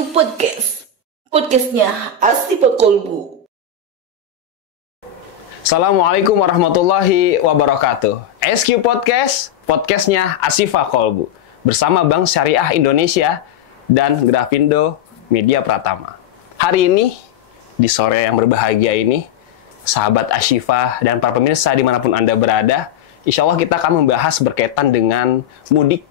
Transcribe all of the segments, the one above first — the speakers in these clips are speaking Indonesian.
SQ Podcast. Podcastnya Asifa Kolbu. Assalamualaikum warahmatullahi wabarakatuh. SQ Podcast, podcastnya Asifa Kolbu. Bersama Bank Syariah Indonesia dan Grafindo Media Pratama. Hari ini, di sore yang berbahagia ini, sahabat Asifa dan para pemirsa dimanapun Anda berada, insya Allah kita akan membahas berkaitan dengan mudik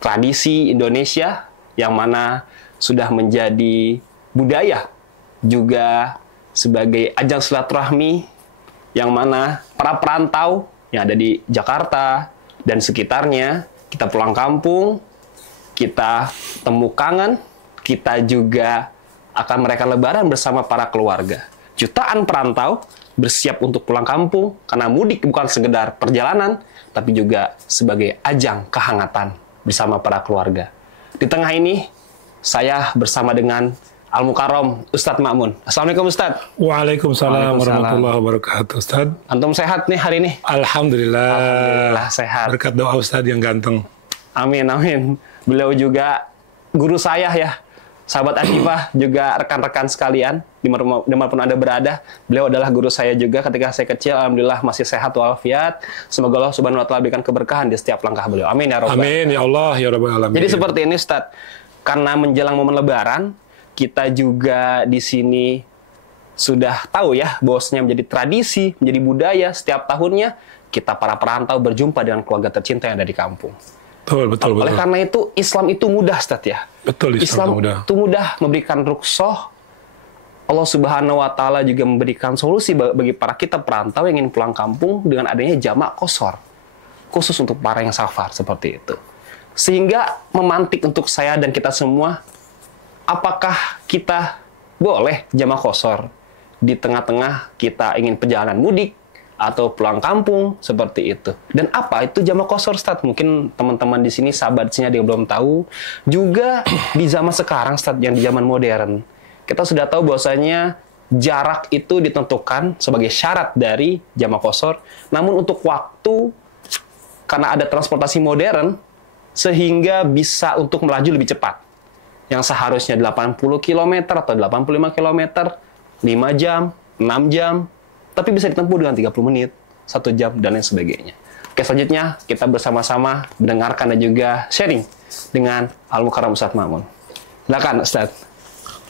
tradisi Indonesia yang mana sudah menjadi budaya juga sebagai ajang silaturahmi yang mana para perantau yang ada di Jakarta dan sekitarnya kita pulang kampung, kita temu kangen, kita juga akan merayakan Lebaran bersama para keluarga. Jutaan perantau bersiap untuk pulang kampung karena mudik bukan sekedar perjalanan, tapi juga sebagai ajang kehangatan bersama para keluarga. Di tengah ini, saya bersama dengan Al-Mukarram Ustadz Ma'mun. Assalamualaikum Ustadz. Waalaikumsalam warahmatullahi wabarakatuh Ustadz. Antum sehat nih hari ini? Alhamdulillah. Alhamdulillah sehat. Berkat doa Ustadz yang ganteng. Amin, amin. Beliau juga guru saya ya. Sahabat Asifah juga rekan-rekan sekalian dimanapun Anda berada. Beliau adalah guru saya juga ketika saya kecil. Alhamdulillah masih sehat walafiat. Semoga Allah Subhanahu wa taala berikan keberkahan di setiap langkah beliau. Amin ya rabbal alamin. Amin ya Allah ya rabbal alamin. Jadi seperti ini Ustaz. Karena menjelang momen Lebaran, kita juga di sini sudah tahu ya bahwasanya menjadi tradisi, menjadi budaya setiap tahunnya kita para perantau berjumpa dengan keluarga tercinta yang ada di kampung. Betul. Oleh karena itu Islam itu mudah Ustaz ya. Betul, Islam itu mudah memberikan rukhsah. Allah Subhanahu wa taala juga memberikan solusi bagi para kita perantau yang ingin pulang kampung dengan adanya jamak qashar. Khusus untuk para yang safar seperti itu. Sehingga memantik untuk saya dan kita semua, apakah kita boleh jamak qashar di tengah-tengah kita ingin perjalanan mudik atau pulang kampung seperti itu. Dan apa itu jamak qashar Ustaz? Mungkin teman-teman di sini sahabat di sini ada yang belum tahu. Juga di zaman sekarang Ustaz, yang di zaman modern, kita sudah tahu bahwasanya jarak itu ditentukan sebagai syarat dari jamak qashar. Namun untuk waktu, karena ada transportasi modern sehingga bisa untuk melaju lebih cepat. Yang seharusnya 80 km atau 85 km, 5 jam, 6 jam, tapi bisa ditempuh dengan 30 menit, 1 jam, dan lain sebagainya. Oke, selanjutnya kita bersama-sama mendengarkan dan juga sharing dengan Al-Mukarram Ustadz Ma'mun. Silakan Ustadz.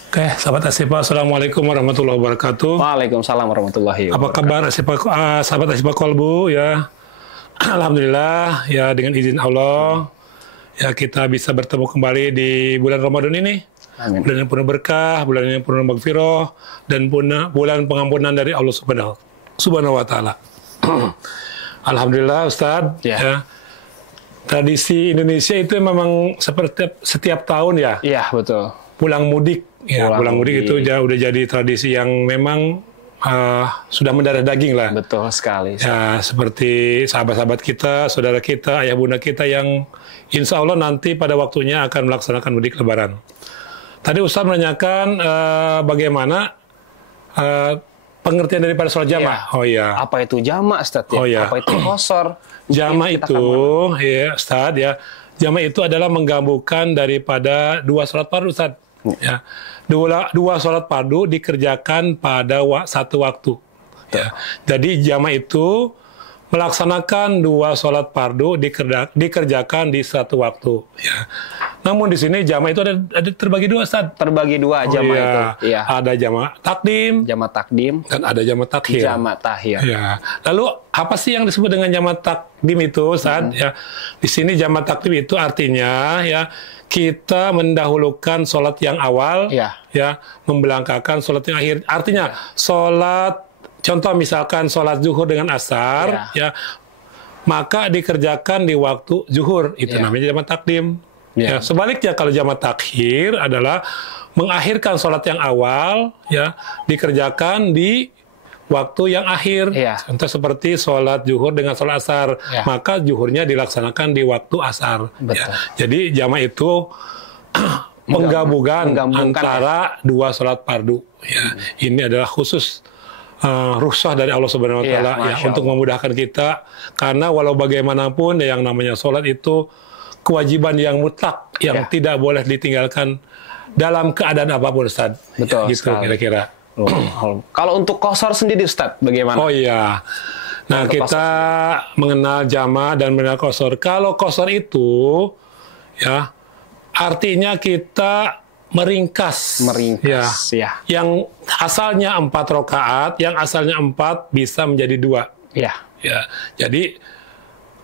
Oke, sahabat Asifah, Assalamualaikum warahmatullahi wabarakatuh. Waalaikumsalam warahmatullahi wabarakatuh. Apa kabar sahabat Asifah Kolbu ya? Alhamdulillah ya, dengan izin Allah ya kita bisa bertemu kembali di bulan Ramadan ini. Amin. Bulan yang penuh berkah, bulan yang penuh magfirah, dan bulan pengampunan dari Allah Subhanahu wa taala. Alhamdulillah Ustadz, ya. Tradisi Indonesia itu memang seperti setiap tahun ya. Iya, betul. Pulang mudik, ya, pulang mudik itu udah jadi tradisi yang memang sudah mendarah daging lah. Betul sekali. Ya, seperti sahabat-sahabat kita, saudara kita, ayah bunda kita yang insya Allah nanti pada waktunya akan melaksanakan mudik Lebaran. Tadi Ustaz menanyakan bagaimana pengertian daripada sholat jamaah. Oh iya. Apa itu jamaah, Ustaz? Ya? Oh iya. Apa itu qashar? Jamaah itu, ya Ustaz ya. Jamaah itu adalah menggabungkan daripada dua sholat fardu, Ustaz. Ya. Dua sholat fardu dikerjakan pada satu waktu. Ya. Jadi jamaah itu melaksanakan dua sholat fardu dikerjakan di satu waktu. Ya. Namun di sini jamaah itu ada terbagi dua, Ustaz. Terbagi dua jamaah itu. Iya. Ada jamaah takdim. Jamaah takdim. Dan ada jamaah takhir. Jamaah takhir. Ya. Lalu apa sih yang disebut dengan jamaah takdim itu, Ustaz? Ya. Di sini jamaah takdim itu artinya ya kita mendahulukan sholat yang awal, ya, membelangkakan sholat yang akhir. Artinya sholat, contoh misalkan sholat zuhur dengan asar, ya, maka dikerjakan di waktu zuhur. Itu namanya jamaah takdim. Ya, sebaliknya kalau jamaah takhir adalah mengakhirkan sholat yang awal, ya, dikerjakan di waktu yang akhir. Contoh seperti sholat zuhur dengan sholat asar, maka zuhurnya dilaksanakan di waktu asar. Ya. Jadi jamaah itu menggabungkan antara dua sholat fardu. Ya. Ini adalah khusus rukhsah dari Allah Subhanahu wa taala ya, untuk memudahkan kita, karena walau bagaimanapun yang namanya sholat itu kewajiban yang mutlak yang tidak boleh ditinggalkan dalam keadaan apapun, Ustaz. Betul. Gitu kira-kira. Kalau untuk qashar sendiri, Ustaz, bagaimana? Oh iya. Nah, kita mengenal jama' dan mengenal qashar. Kalau qashar itu ya artinya kita meringkas ya. Yang asalnya 4 rakaat, yang asalnya 4 bisa menjadi 2. Ya. Jadi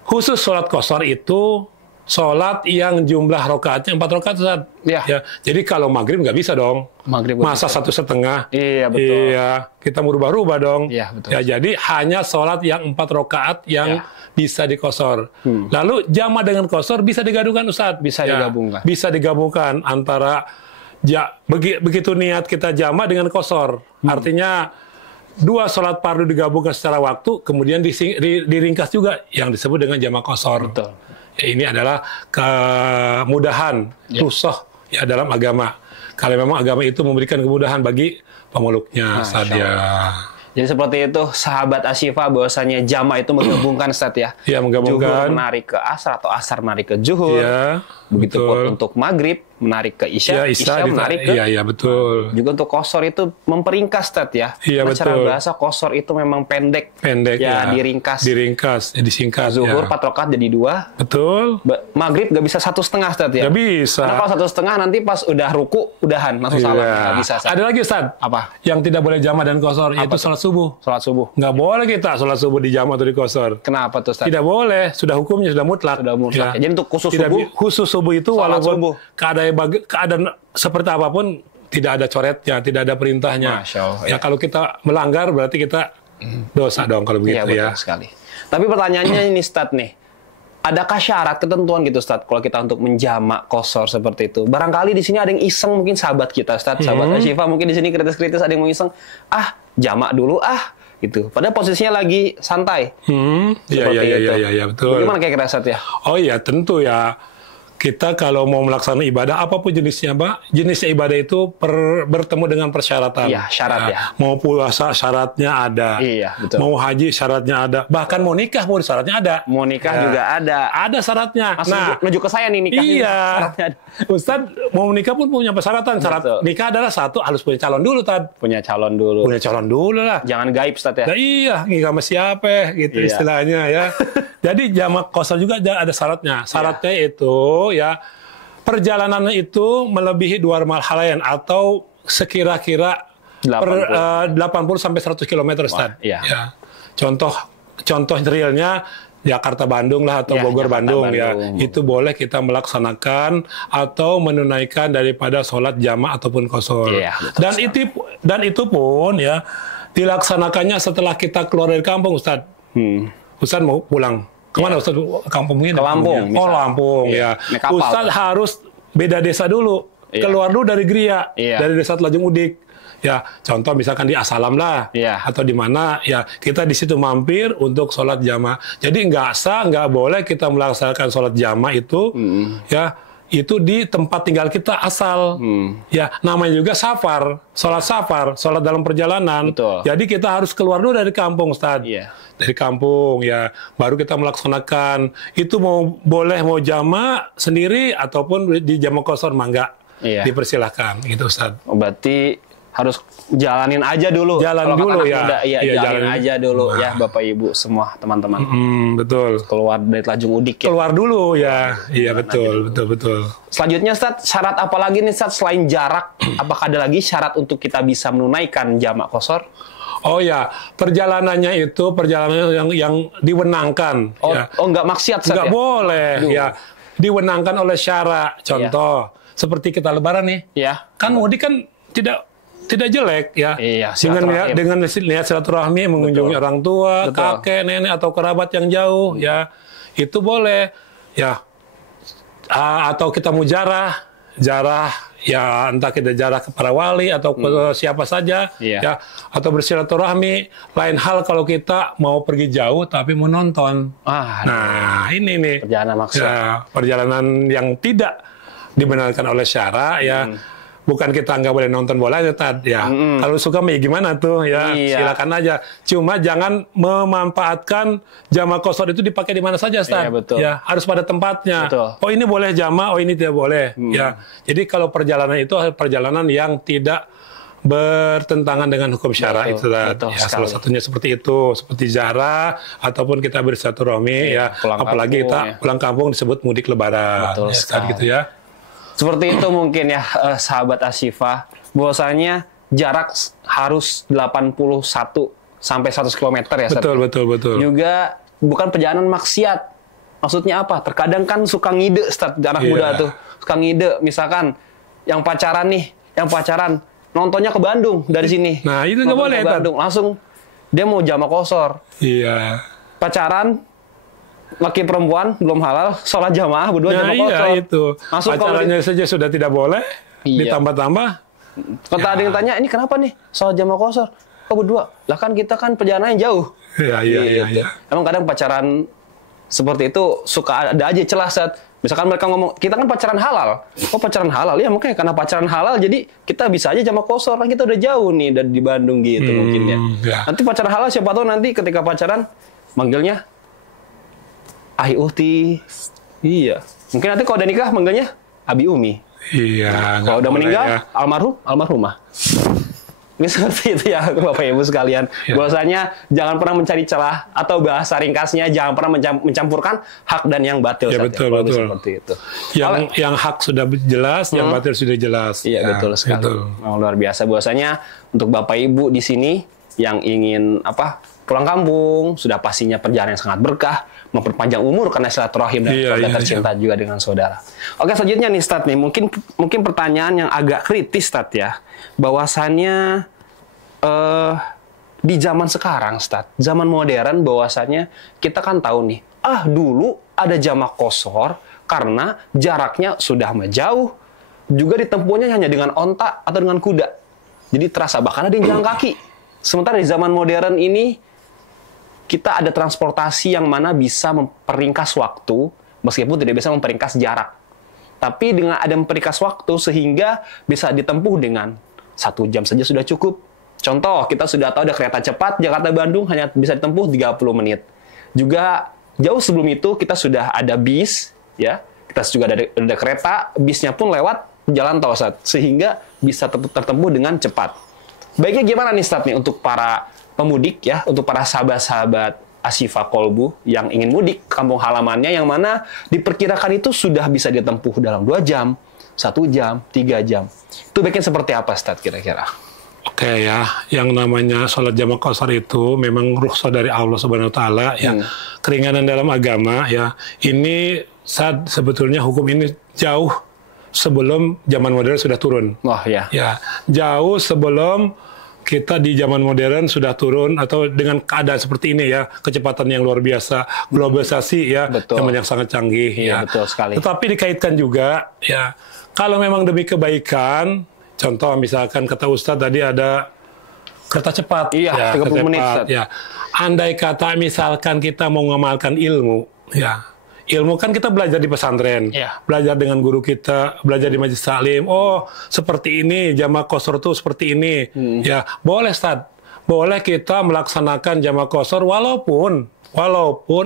khusus sholat qashar itu sholat yang jumlah rakaatnya 4 rakaat, Ustaz. Ya. Jadi kalau maghrib nggak bisa dong. Masa 1,5. Iya, betul. Iya, kita merubah-rubah dong. Iya, betul. Ya, jadi hanya sholat yang 4 rakaat yang bisa diqashar. Lalu jama' dengan qashar bisa digadukan, Ustaz. Bisa digabungkan. Bisa digabungkan antara begitu niat kita jama' dengan qashar. Artinya 2 sholat fardu digabungkan secara waktu, kemudian diringkas juga yang disebut dengan jama' qashar. Betul. Ya, ini adalah kemudahan rukhsah ya dalam agama. Kalau memang agama itu memberikan kemudahan bagi pemeluknya saja. Jadi seperti itu, sahabat Asyifa, bahwasanya jama' itu menggabungkan, Ustaz ya. Iya, menggabungkan. Zuhur menarik ke asar atau asar menarik ke zuhur. Iya, begitupun untuk maghrib menarik ke isya, isya menarik ke. Iya, betul. Juga untuk qashar itu memperingkas, Ustaz ya. Iya, betul. Secara bahasa qashar itu memang pendek. Ya, diringkas. Disingkat. Zuhur 4 rakaat jadi 2. Betul. Maghrib nggak bisa 1,5, Ustaz ya. Nggak bisa. Karena kalau 1,5 nanti pas udah ruku udahan langsung salam. Nggak bisa, Ustaz. Ada lagi, Ustaz. Apa? Yang tidak boleh jama' dan qashar yaitu salat subuh. Salat subuh. Nggak boleh kita salat subuh di jama' atau di qashar. Kenapa tuh, Ustaz? Tidak boleh. Sudah hukumnya sudah mutlak. Ya. Jadi untuk khusus subuh itu walaupun keadaan seperti apapun tidak ada coretnya, tidak ada perintahnya. Masya Allah, ya kalau kita melanggar berarti kita dosa dong kalau begitu ya. Betul sekali. Tapi pertanyaannya ini, Ustaz nih. Adakah syarat ketentuan gitu, Ustaz, kalau kita untuk menjama' qashar seperti itu? Barangkali di sini ada yang iseng, mungkin sahabat kita, Ustaz, sahabat Asyifa, mungkin di sini kritis-kritis ada yang mau iseng, jama' dulu gitu. Padahal posisinya lagi santai. Iya, betul. Bagaimana kira-kira, Ustaz ya? Oh iya, tentu ya. Kita kalau mau melaksanakan ibadah, apapun jenisnya, Pak, jenisnya ibadah itu bertemu dengan persyaratan. Iya, syarat ya. Mau puasa syaratnya ada. Iya, betul. Mau haji syaratnya ada. Bahkan mau nikah pun syaratnya ada. Mau nikah juga ada. Ada syaratnya. Menuju ke saya nih nikah. Iya. Ustaz, mau nikah pun punya persyaratan. Syarat nikah adalah satu, harus punya calon dulu, Tad. Punya calon dulu lah. Jangan gaib, Ustaz ya. Nah, iya, nikah sama siapa gitu istilahnya ya. Jadi jama' qashar juga ada syaratnya. Syaratnya itu ya perjalanannya itu melebihi 2 ramalan atau sekira-kira 80 sampai 100 km, Ustaz. Ya. Contoh realnya Jakarta Bandung lah atau Bogor Bandung ya. Itu boleh kita melaksanakan atau menunaikan daripada sholat jama' ataupun qashar. Dan itu pun ya dilaksanakannya setelah kita keluar dari kampung, Ustaz. Ustaz mau pulang. Kemana, Ustaz? Kampung ini? Ke Lampung. Oh, Lampung, ya. Ustaz harus beda desa dulu. Keluar dulu dari Gria. Dari desa Telajung Udik. Ya, contoh misalkan di Asalam lah. Atau di mana, ya kita di situ mampir untuk sholat jama'. Jadi nggak boleh kita melaksanakan sholat jama' itu, ya, itu di tempat tinggal kita asal. Ya, namanya juga safar, sholat dalam perjalanan. Betul. Jadi kita harus keluar dulu dari kampung, Ustaz. Dari kampung, ya, baru kita melaksanakan. Itu mau jama' sendiri ataupun di jama' qashar, mangga. Dipersilahkan, gitu, Ustaz. Berarti harus jalanin aja dulu. Jalanin aja dulu ya, Bapak Ibu semua teman-teman. Betul. Keluar dari Telajung Udik ya. Keluar dulu ya. Iya, betul. Selanjutnya, Ustaz, syarat apa lagi nih, Ustaz, selain jarak? Apakah ada lagi syarat untuk kita bisa menunaikan jama' qashar? Oh ya, perjalanannya yang diwenangkan. Nggak maksiat, Ustaz, nggak boleh. Ya, diwenangkan oleh syara. Contoh, seperti kita lebaran nih. Kan mudik kan tidak jelek ya. Dengan niat silaturahmi, mengunjungi orang tua, kakek, nenek atau kerabat yang jauh, ya itu boleh. Ya, atau kita mau jarah ya, entah kita jarah ke para wali atau ke siapa saja, ya, atau bersilaturahmi. Lain hal kalau kita mau pergi jauh tapi mau nonton. Nah, ini nih perjalanan yang tidak dibenarkan oleh syara, ya. bukan kita nggak boleh nonton bola ya, ya. Kalau suka ya gimana tuh ya, silakan aja. Cuma jangan memanfaatkan jamaah qashar itu dipakai di mana saja, Ustaz. Betul. Ya, harus pada tempatnya. Betul. Oh, ini boleh jamaah, oh ini tidak boleh. Ya. Jadi kalau perjalanan itu perjalanan yang tidak bertentangan dengan hukum syara itu ya, salah satunya seperti itu, seperti ziarah ataupun kita bersilaturahmi ya, apalagi kita pulang kampung disebut mudik lebaran. Betul ya, gitu ya. Seperti itu mungkin ya sahabat Asyifa, bahwasanya jarak harus 81 sampai 100 km ya. Betul. Juga bukan perjalanan maksiat. Maksudnya apa? Terkadang kan suka ngide, Ustaz, anak muda tuh. Suka ngide, misalkan yang pacaran nontonnya ke Bandung dari sini. Nah, itu nggak boleh. Bandung. Langsung dia mau jamaah qashar. Iya. Pacaran, laki perempuan belum halal, sholat jamaah berdua jamaah qashar. Iya itu. Pacarannya saja sudah tidak boleh. Ditambah-tambah. Kata ada yang tanya, ini kenapa nih sholat jamaah qashar? Kok berdua? Lah kan kita kan perjalanannya jauh. Iya. Emang kadang pacaran seperti itu suka ada aja celah saat misalkan mereka ngomong, kita kan pacaran halal. Oh pacaran halal? Ya makanya karena pacaran halal, jadi kita bisa aja jamaah qashar. Kan kita udah jauh nih dari di Bandung gitu mungkin ya. Nanti pacaran halal, siapa tahu nanti ketika pacaran, manggilnya Ahi Uhti. Iya. Mungkin nanti kalau udah nikah, manggilnya Abi Umi. Iya. Kalau udah meninggal, almarhumah. Ini seperti itu ya Bapak Ibu sekalian. Bahwasanya jangan pernah mencari celah atau bahasa ringkasnya jangan pernah mencampurkan hak dan yang batil. Ya, betul. Seperti itu. Yang hak sudah jelas, yang batil sudah jelas. Iya, betul sekali. Luar biasa. Bahwasanya untuk Bapak Ibu di sini yang ingin pulang kampung, sudah pastinya perjalanan yang sangat berkah, memperpanjang umur karena silaturahim dan keluarga tercinta juga dengan saudara. Oke, selanjutnya nih Ustaz nih, mungkin pertanyaan yang agak kritis Ustaz ya. Bahwasannya di zaman sekarang Ustaz, zaman modern, bahwasannya kita kan tahu nih, dulu ada jamaah qashar karena jaraknya sudah jauh, juga ditempuhnya hanya dengan onta atau dengan kuda. Jadi terasa bahkan ada yang jalan kaki. Sementara di zaman modern ini kita ada transportasi yang mana bisa memperingkas waktu, meskipun tidak bisa memperingkas jarak. Tapi dengan ada memperingkas waktu sehingga bisa ditempuh dengan 1 jam saja sudah cukup. Contoh, kita sudah tahu ada kereta cepat Jakarta-Bandung hanya bisa ditempuh 30 menit. Juga jauh sebelum itu kita sudah ada bis, ya. Kita juga ada kereta, bisnya pun lewat jalan tol, Ustaz, sehingga bisa tertempuh dengan cepat. Baiknya gimana nih Ustaz nih untuk para pemudik ya, untuk para sahabat-sahabat Asyifa Kolbu yang ingin mudik ke kampung halamannya, yang mana diperkirakan itu sudah bisa ditempuh dalam 2 jam, 1 jam, 3 jam. Itu baiknya seperti apa Ustaz kira-kira? Oke ya, yang namanya sholat jamaah qashar itu memang rukhsah dari Allah Subhanahu Wa Taala ya, keringanan dalam agama ya. Ini saat sebetulnya hukum ini jauh sebelum zaman modern sudah turun. Ya, jauh sebelum kita di zaman modern sudah turun atau dengan keadaan seperti ini ya, kecepatan yang luar biasa, globalisasi ya, zaman yang sangat canggih ya. Betul sekali. Tetapi dikaitkan juga ya, kalau memang demi kebaikan, contoh misalkan kata Ustadz tadi ada kereta cepat, 30 menit. Ya. Andai kata misalkan kita mau mengamalkan ilmu, ya. Ilmu kan kita belajar di pesantren, belajar dengan guru kita, belajar di majelis taklim. Oh, seperti ini jamaah qashar itu seperti ini. Ya, boleh Ustaz. Boleh kita melaksanakan jamaah qashar walaupun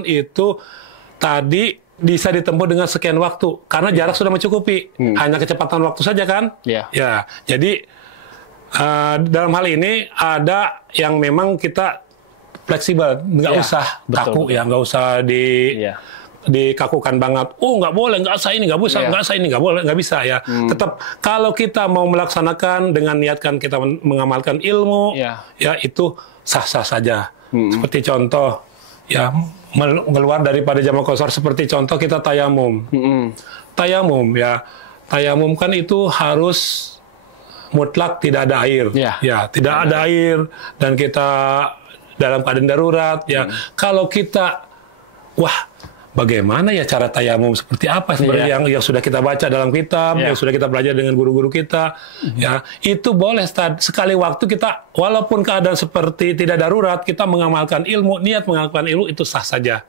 itu tadi bisa ditempuh dengan sekian waktu karena jarak sudah mencukupi. Hanya kecepatan waktu saja kan? Ya. Jadi dalam hal ini ada yang memang kita fleksibel, nggak usah kaku ya, nggak usah dikakukan banget. Oh, nggak boleh, nggak usah ini, nggak bisa, nggak usah ini, nggak boleh, nggak bisa ya. Tetap kalau kita mau melaksanakan dengan niatkan kita mengamalkan ilmu, ya itu sah-sah saja. Seperti contoh, ya keluar daripada jamaah qashar seperti contoh kita tayamum. Tayamum ya, tayamum kan itu harus mutlak tidak ada air. Ya, tidak ada air dan kita dalam keadaan darurat. Ya, kalau kita bagaimana ya cara tayamum seperti apa sebenarnya yang sudah kita baca dalam kitab, yang sudah kita belajar dengan guru-guru kita, ya itu boleh sekali waktu kita walaupun keadaan seperti tidak darurat kita mengamalkan ilmu, niat mengamalkan ilmu itu sah saja.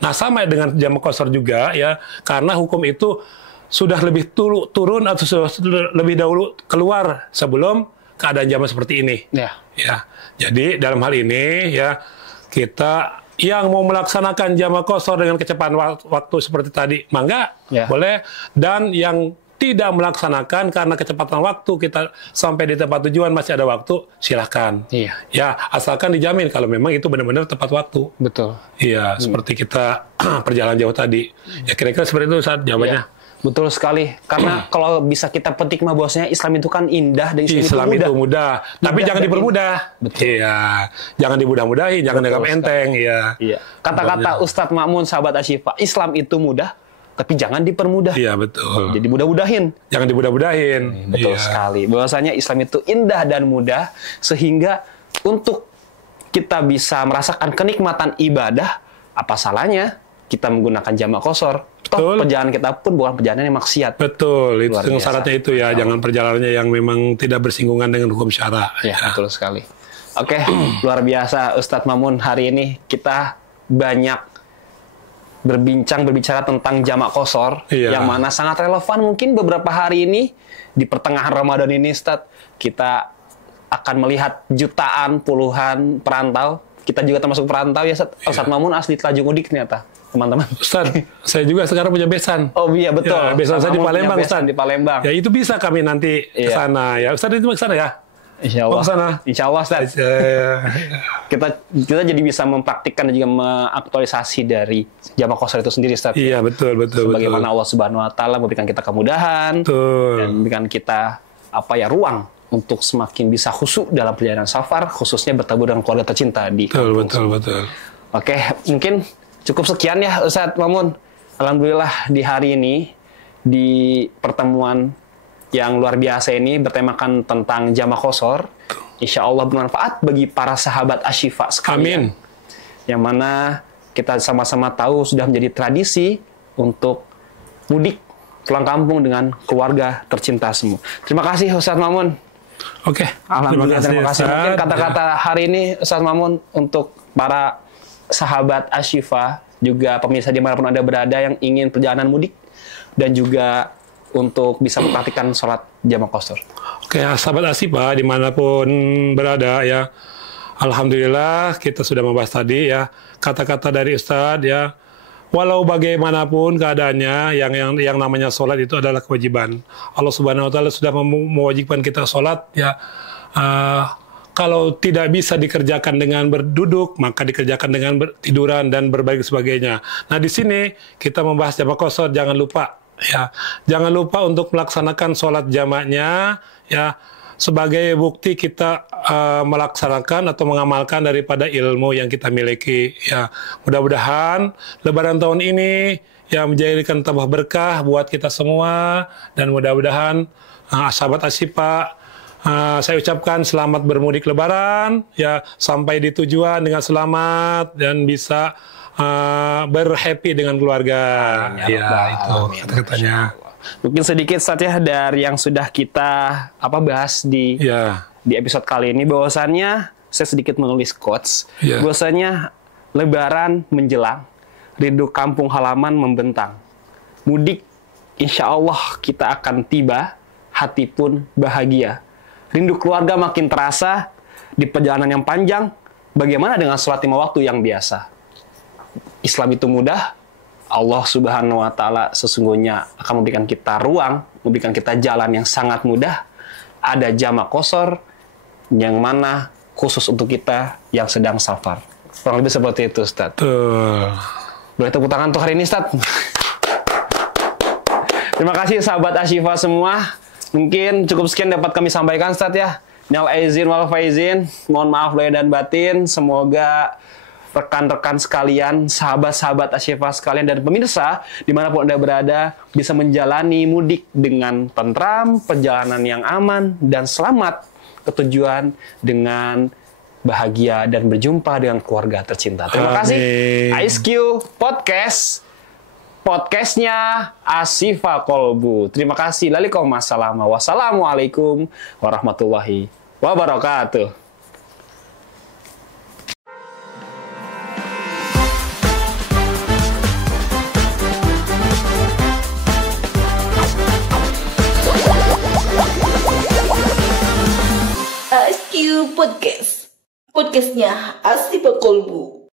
Nah sama dengan jamaah qashar juga ya, karena hukum itu sudah lebih turun atau sudah lebih dahulu keluar sebelum keadaan zaman seperti ini. Ya. Jadi dalam hal ini ya kita yang mau melaksanakan jamak qashar dengan kecepatan waktu seperti tadi, mangga boleh, dan yang tidak melaksanakan karena kecepatan waktu kita sampai di tempat tujuan masih ada waktu, silahkan. Ya, asalkan dijamin kalau memang itu benar-benar tepat waktu. Betul. Iya, seperti kita perjalanan jauh tadi. Ya kira-kira seperti itu saat jawabannya. Betul sekali. Karena kalau bisa kita petik mah bahwasanya Islam itu kan indah dan Islam itu mudah. Tapi jangan dipermudah. Iya. Jangan dimudah-mudahin, jangan dianggap enteng. Iya. Kata-kata Ustadz Ma'mun, sahabat Asyifa, Islam itu mudah, tapi jangan dipermudah. Iya, betul. Jadi mudah-mudahin. Jangan dimudah-mudahin. Betul sekali. Bahwasanya Islam itu indah dan mudah, sehingga untuk kita bisa merasakan kenikmatan ibadah, apa salahnya kita menggunakan jamak qashar? Toh perjalanan kita pun bukan perjalanan yang maksiat. Betul, itu syaratnya itu ya. Jangan perjalanannya yang memang tidak bersinggungan dengan hukum syara. Ya, betul sekali. Oke, luar biasa Ustadz Ma'mun. Hari ini kita banyak berbicara tentang jamak qashar, yang mana sangat relevan mungkin beberapa hari ini di pertengahan Ramadan ini, Ustadz. Kita akan melihat jutaan, puluhan perantau. Kita juga termasuk perantau ya, Ustadz Ma'mun asli Tanjung Udik ternyata, teman-teman. Ustadz, saya juga sekarang punya besan. Oh iya, betul. Ya, besan saya di Palembang, Ustadz. Di Palembang. Ya itu bisa kami nanti ke sana ya. Ustadz itu ke sana ya? Insya Allah. Sana. Insya Allah, Ustaz. kita jadi bisa mempraktikkan dan juga mengaktualisasi dari jamak qashar itu sendiri, Ustaz. Iya, betul. Sebagaimana Allah Subhanahu Wa Taala memberikan kita kemudahan dan memberikan kita ruang untuk semakin bisa khusyuk dalam perjalanan safar, khususnya bertemu dengan keluarga tercinta di kampung. Betul. Oke, mungkin cukup sekian ya, Ustaz Ma'mun. Alhamdulillah di hari ini di pertemuan yang luar biasa ini bertemakan tentang jamak qashar, insya Allah bermanfaat bagi para sahabat Asyifa sekalian. Amin. Yang mana kita sama-sama tahu sudah menjadi tradisi untuk mudik pulang kampung dengan keluarga tercinta semua. Terima kasih Ustadz Ma'mun. Oke. Alhamdulillah, terima kasih. Mungkin kata-kata hari ini Ustadz Ma'mun untuk para sahabat Asyifa, juga pemirsa dimanapun Anda berada yang ingin perjalanan mudik, dan juga untuk bisa mempraktikkan sholat jamak qashar. Oke, sahabat Asyifa dimanapun berada ya, alhamdulillah kita sudah membahas tadi ya kata-kata dari Ustadz ya. Walau bagaimanapun keadaannya, yang namanya sholat itu adalah kewajiban. Allah Subhanahu Wa Taala sudah mewajibkan kita sholat ya. Kalau tidak bisa dikerjakan dengan berduduk, maka dikerjakan dengan tiduran dan berbagai sebagainya. Nah di sini kita membahas jamak qashar, jangan lupa. Ya, jangan lupa untuk melaksanakan sholat jamaknya ya, sebagai bukti kita melaksanakan atau mengamalkan daripada ilmu yang kita miliki ya. Mudah-mudahan Lebaran tahun ini ya menjadikan tambah berkah buat kita semua, dan mudah-mudahan sahabat Asyifa, saya ucapkan selamat bermudik Lebaran ya, sampai di tujuan dengan selamat dan bisa berhappy dengan keluarga. Amin, ya itu kata-katanya. Mungkin sedikit saja dari yang sudah kita bahas di episode kali ini, bahwasannya saya sedikit menulis quotes, bahwasannya Lebaran menjelang, rindu kampung halaman membentang, mudik insya Allah kita akan tiba, hati pun bahagia, rindu keluarga makin terasa di perjalanan yang panjang. Bagaimana dengan sholat 5 waktu yang biasa? Islam itu mudah. Allah Subhanahu Wa Taala sesungguhnya akan memberikan kita ruang, memberikan kita jalan yang sangat mudah. Ada jamak qashar yang mana khusus untuk kita yang sedang safar. Kurang lebih seperti itu, Ustaz. Boleh tepuk tangan untuk hari ini, Ustaz. Terima kasih sahabat Asyifa semua. Mungkin cukup sekian dapat kami sampaikan, Ustaz ya. Minal aizin wal faizin. Mohon maaf lahir dan batin. Semoga rekan-rekan sekalian, sahabat-sahabat Asyifa sekalian, dan pemirsa dimanapun Anda berada bisa menjalani mudik dengan tentram, perjalanan yang aman dan selamat ke tujuan dengan bahagia dan berjumpa dengan keluarga tercinta. Terima kasih. IceQ Podcast, podcastnya Asyifa Kolbu. Terima kasih. Wassalamualaikum warahmatullahi wabarakatuh. Kolbu Podcast. Podcastnya asli berkolbu.